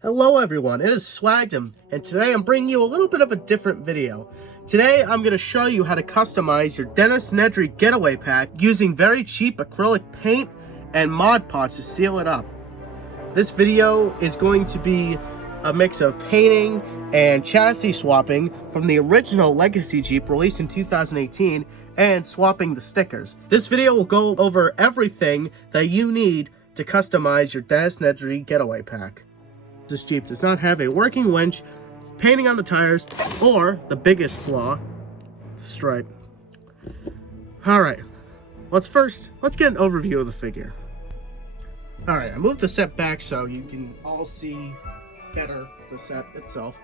Hello everyone, it is Swagdom, and today I'm bringing you a little bit of a different video. Today I'm going to show you how to customize your Dennis Nedry getaway pack using very cheap acrylic paint and Mod Podge to seal it up. This video is going to be a mix of painting and chassis swapping from the original Legacy Jeep released in 2018 and swapping the stickers. This video will go over everything that you need to customize your Dennis Nedry getaway pack. This Jeep does not have a working winch, painting on the tires, or the biggest flaw, the stripe. Alright, let's get an overview of the figure. Alright, I moved the set back so you can all see better the set itself.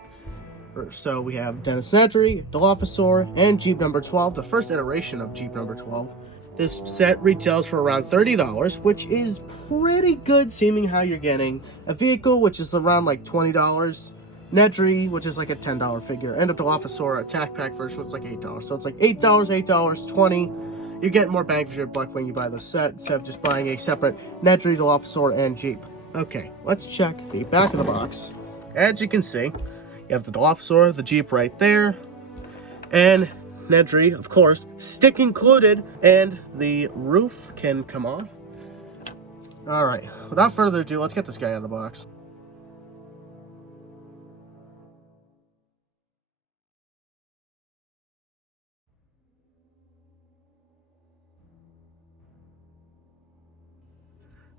So we have Dennis Nedry, Dilophosaur, and Jeep number 12, the first iteration of Jeep number 12. This set retails for around $30, which is pretty good seeming how you're getting a vehicle, which is around like $20, Nedry, which is like a $10 figure, and a Dilophosaur attack pack version, which is like $8. So it's like $8, $20. You're getting more bang for your buck when you buy the set instead of just buying a separate Nedry, Dilophosaur, and Jeep. Okay, let's check the back of the box. As you can see, you have the Dilophosaur, the Jeep right there, and Nedry, of course, stick included, and the roof can come off. Alright, without further ado, let's get this guy out of the box.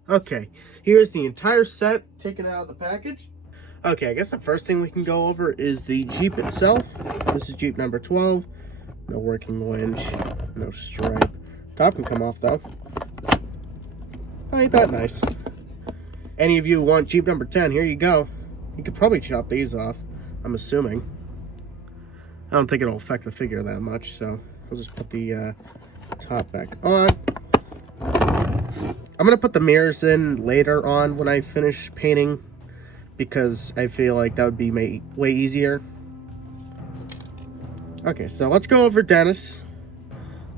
Okay, here's the entire set taken out of the package. Okay, I guess the first thing we can go over is the Jeep itself. This is Jeep number 12. No working winch, no stripe. Top can come off though. Oh, ain't that nice? Any of you want Jeep number 10, here you go. You could probably chop these off, I'm assuming. I don't think it'll affect the figure that much, so I'll just put the top back on. I'm gonna put the mirrors in later on when I finish painting, because I feel like that would be way easier. Okay, so let's go over Dennis.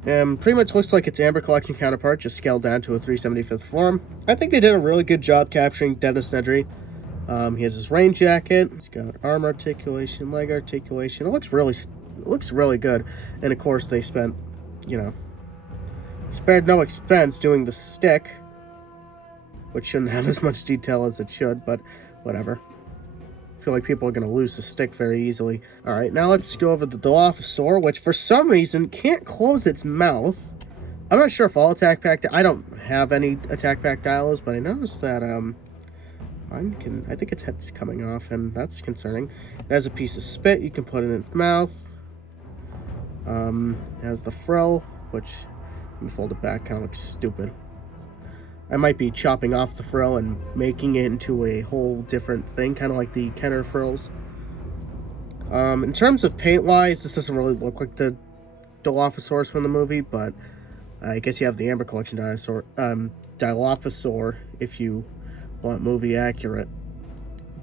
Pretty much looks like its Amber Collection counterpart, just scaled down to a 3/75th form. I think they did a really good job capturing Dennis Nedry. He has his rain jacket. He's got arm articulation, leg articulation. It looks really good. And of course, they spent, spared no expense doing the stick, which shouldn't have as much detail as it should, but whatever. I feel like people are going to lose the stick very easily. Alright, now let's go over the Dilophosaur, which for some reason can't close its mouth. I'm not sure if all attack pack... I don't have any attack pack dials, but I noticed that mine I think its head's coming off, and that's concerning. It has a piece of spit you can put in its mouth. It has the frill, which, when you fold it back, kind of looks stupid. I might be chopping off the frill and making it into a whole different thing, kind of like the Kenner frills. In terms of paint-wise, this doesn't really look like the Dilophosaurus from the movie, but I guess you have the Amber Collection Dilophosaur if you want movie accurate.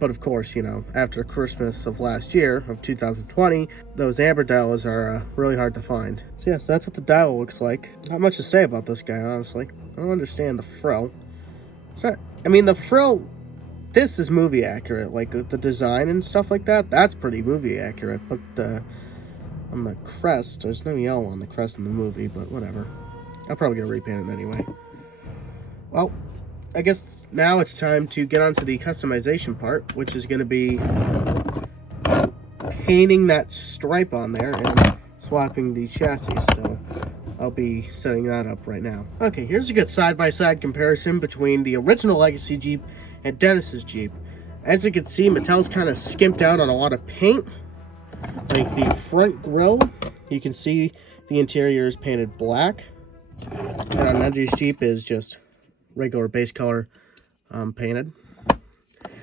But of course, after Christmas of last year, of 2020, those Amber dials are really hard to find. So yes, that's what the dial looks like. Not much to say about this guy, honestly. I don't understand the frill. The frill, this is movie accurate. Like, the design and stuff like that, that's pretty movie accurate. But on the crest, there's no yellow on the crest in the movie, but whatever. I'll probably get to repaint it anyway. Well, I guess now it's time to get onto the customization part, which is going to be painting that stripe on there and swapping the chassis. So I'll be setting that up right now. Okay, here's a good side-by-side comparison between the original Legacy Jeep and Dennis's Jeep. As you can see, Mattel's kind of skimped out on a lot of paint. Like the front grille, you can see the interior is painted black. And on Nedry's Jeep is just regular base color painted.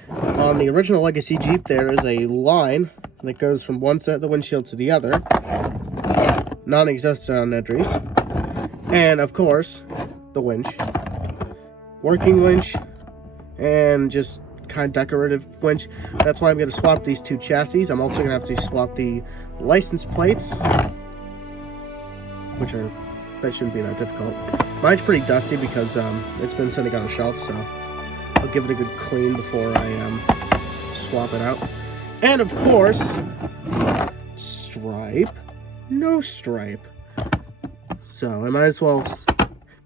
On the original Legacy Jeep, there is a line that goes from one side of the windshield to the other. Non-existent on Nedry's. And of course, the winch. Working winch, and just kind of decorative winch. That's why I'm going to swap these two chassis. I'm also going to have to swap the license plates, that shouldn't be that difficult. Mine's pretty dusty because it's been sitting on a shelf, so I'll give it a good clean before I swap it out. And of course, stripe, no stripe. So I might as well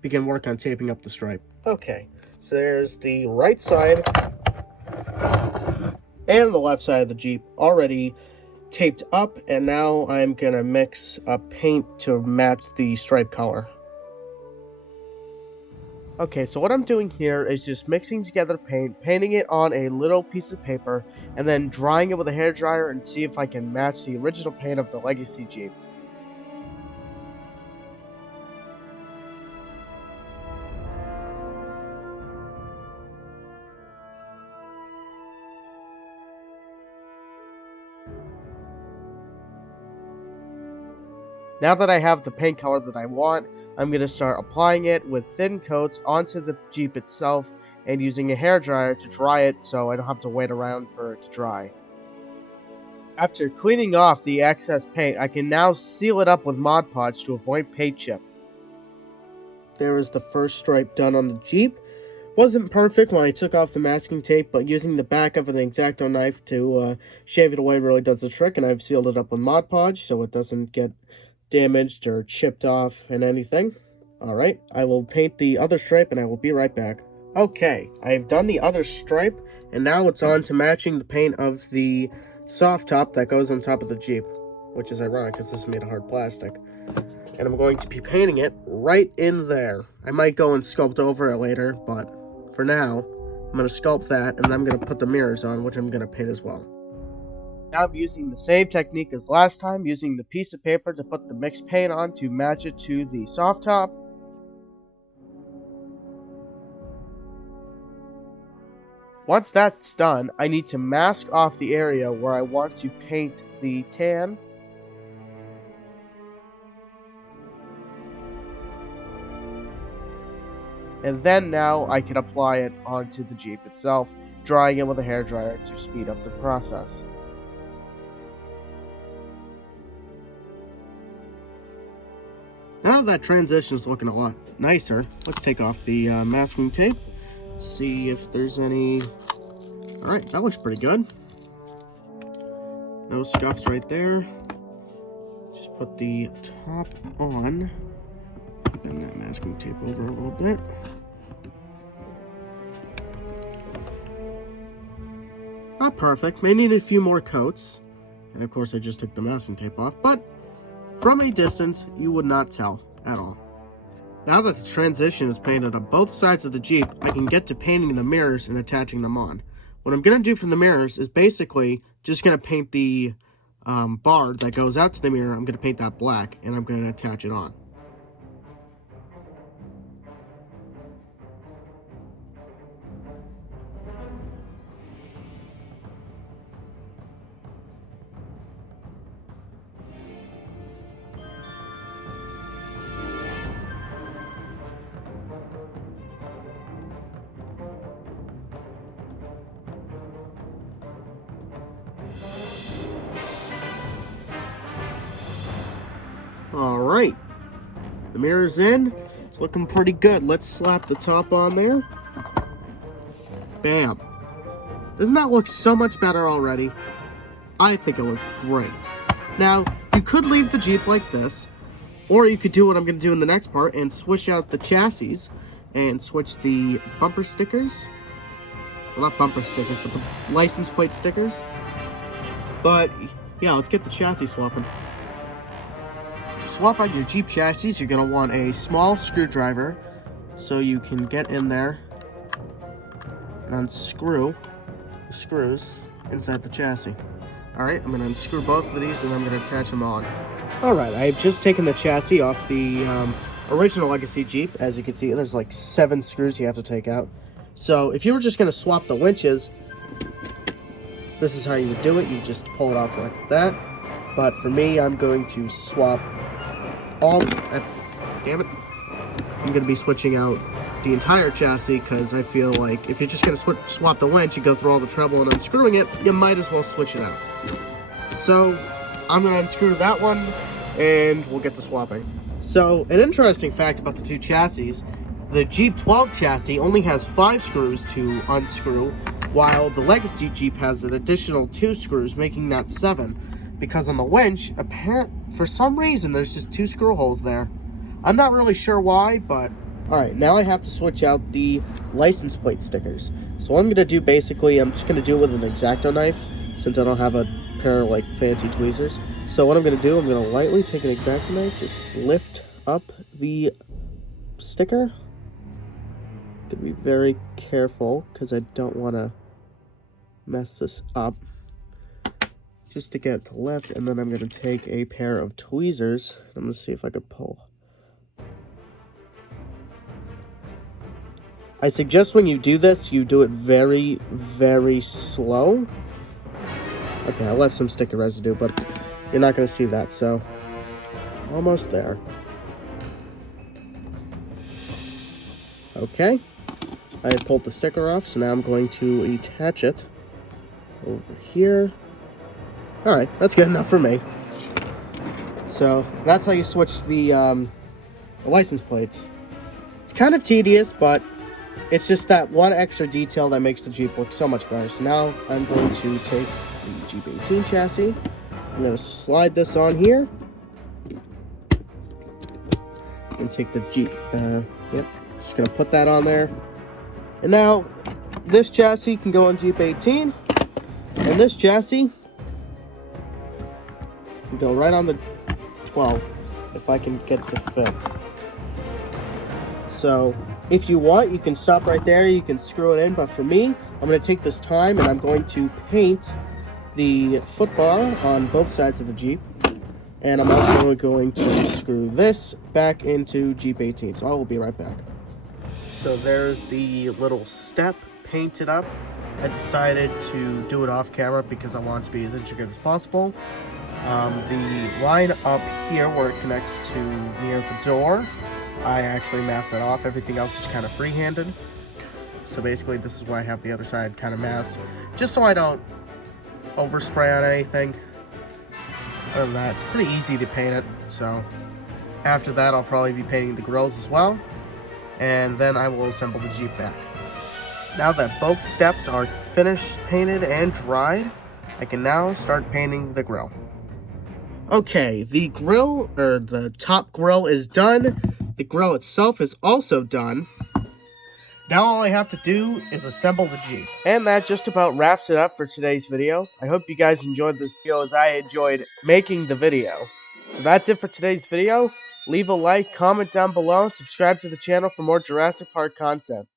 begin work on taping up the stripe. Okay, so there's the right side and the left side of the Jeep already taped up, and now I'm gonna mix up paint to match the stripe color. Okay, so what I'm doing here is just mixing together paint, painting it on a little piece of paper, and then drying it with a hairdryer and see if I can match the original paint of the Legacy Jeep. Now that I have the paint color that I want, I'm going to start applying it with thin coats onto the Jeep itself and using a hairdryer to dry it so I don't have to wait around for it to dry. After cleaning off the excess paint, I can now seal it up with Mod Podge to avoid paint chip. There is the first stripe done on the Jeep. Wasn't perfect when I took off the masking tape, but using the back of an X-Acto knife to shave it away really does the trick, and I've sealed it up with Mod Podge so it doesn't get damaged or chipped off and anything. Alright, I will paint the other stripe and I will be right back. Okay, I've done the other stripe, and now it's on to matching the paint of the soft top that goes on top of the Jeep, which is ironic because this is made of hard plastic. And I'm going to be painting it right in there. I might go and sculpt over it later, but for now, I'm going to sculpt that, and then I'm going to put the mirrors on, which I'm going to paint as well. Now I'm using the same technique as last time, using the piece of paper to put the mixed paint on to match it to the soft top. Once that's done, I need to mask off the area where I want to paint the tan. And then now I can apply it onto the Jeep itself, drying it with a hairdryer to speed up the process. Now that transition is looking a lot nicer, let's take off the masking tape, see if there's any. Alright, that looks pretty good. No scuffs right there. Just put the top on. Bend that masking tape over a little bit. Not perfect, may need a few more coats. And of course I just took the masking tape off, but from a distance, you would not tell at all. Now that the transition is painted on both sides of the Jeep, I can get to painting the mirrors and attaching them on. What I'm going to do for the mirrors is basically just going to paint the bar that goes out to the mirror. I'm going to paint that black, and I'm going to attach it on. Alright, the mirror's in. It's looking pretty good. Let's slap the top on there. Bam. Doesn't that look so much better already? I think it looks great. Now, you could leave the Jeep like this, or you could do what I'm going to do in the next part and switch out the chassis and switch the bumper stickers. Well, not bumper stickers, but the license plate stickers. But, yeah, let's get the chassis swapping. To swap out your Jeep chassis, you're going to want a small screwdriver so you can get in there and unscrew the screws inside the chassis. Alright, I'm going to unscrew both of these and I'm going to attach them on. Alright, I've just taken the chassis off the original Legacy Jeep. As you can see, there's like 7 screws you have to take out. So if you were just going to swap the winches, this is how you would do it. You just pull it off like that. But for me, I'm going to swap all... damn it. I'm going to be switching out the entire chassis because I feel like if you're just going to swap the winch, you go through all the trouble and unscrewing it, you might as well switch it out. So I'm going to unscrew that one and we'll get to swapping. So an interesting fact about the two chassis, the Jeep 12 chassis only has 5 screws to unscrew, while the Legacy Jeep has an additional 2 screws, making that 7. Because on the winch, for some reason, there's just 2 screw holes there. I'm not really sure why, but... Alright, now I have to switch out the license plate stickers. So what I'm going to do, basically, I'm just going to do it with an X-Acto knife, since I don't have a pair of, like, fancy tweezers. So what I'm going to do, I'm going to lightly take an X-Acto knife, just lift up the sticker. I'm going to be very careful, because I don't want to mess this up. Just to get it to lift, and then I'm going to take a pair of tweezers. I'm going to see if I can pull. I suggest when you do this, you do it very, very slow. Okay, I left some sticker residue, but you're not going to see that, so almost there. Okay, I have pulled the sticker off, so now I'm going to attach it over here. Alright, that's good enough for me. So, that's how you switch the license plates. It's kind of tedious, but it's just that one extra detail that makes the Jeep look so much better. So now I'm going to take the Jeep 18 chassis. I'm going to slide this on here. And take the Jeep. Yep, just going to put that on there. And now, this chassis can go on Jeep 18. And this chassis can go right on the 12, if I can get to fit. So, if you want, you can stop right there, you can screw it in, but for me, I'm going to take this time and I'm going to paint the foot bar on both sides of the Jeep. And I'm also going to screw this back into Jeep 18, so I will be right back. So there's the little step painted up. I decided to do it off camera because I want it to be as intricate as possible. The line up here where it connects to near the door, I actually masked that off. Everything else is kind of free-handed. So basically this is why I have the other side kind of masked, just so I don't overspray on anything. Other than that, it's pretty easy to paint it. So after that, I'll probably be painting the grills as well. And then I will assemble the Jeep back. Now that both steps are finished, painted, and dried, I can now start painting the grill. Okay, the grill, or the top grill is done. The grill itself is also done. Now all I have to do is assemble the Jeep. And that just about wraps it up for today's video. I hope you guys enjoyed this video as I enjoyed making the video. So that's it for today's video. Leave a like, comment down below, and subscribe to the channel for more Jurassic Park content.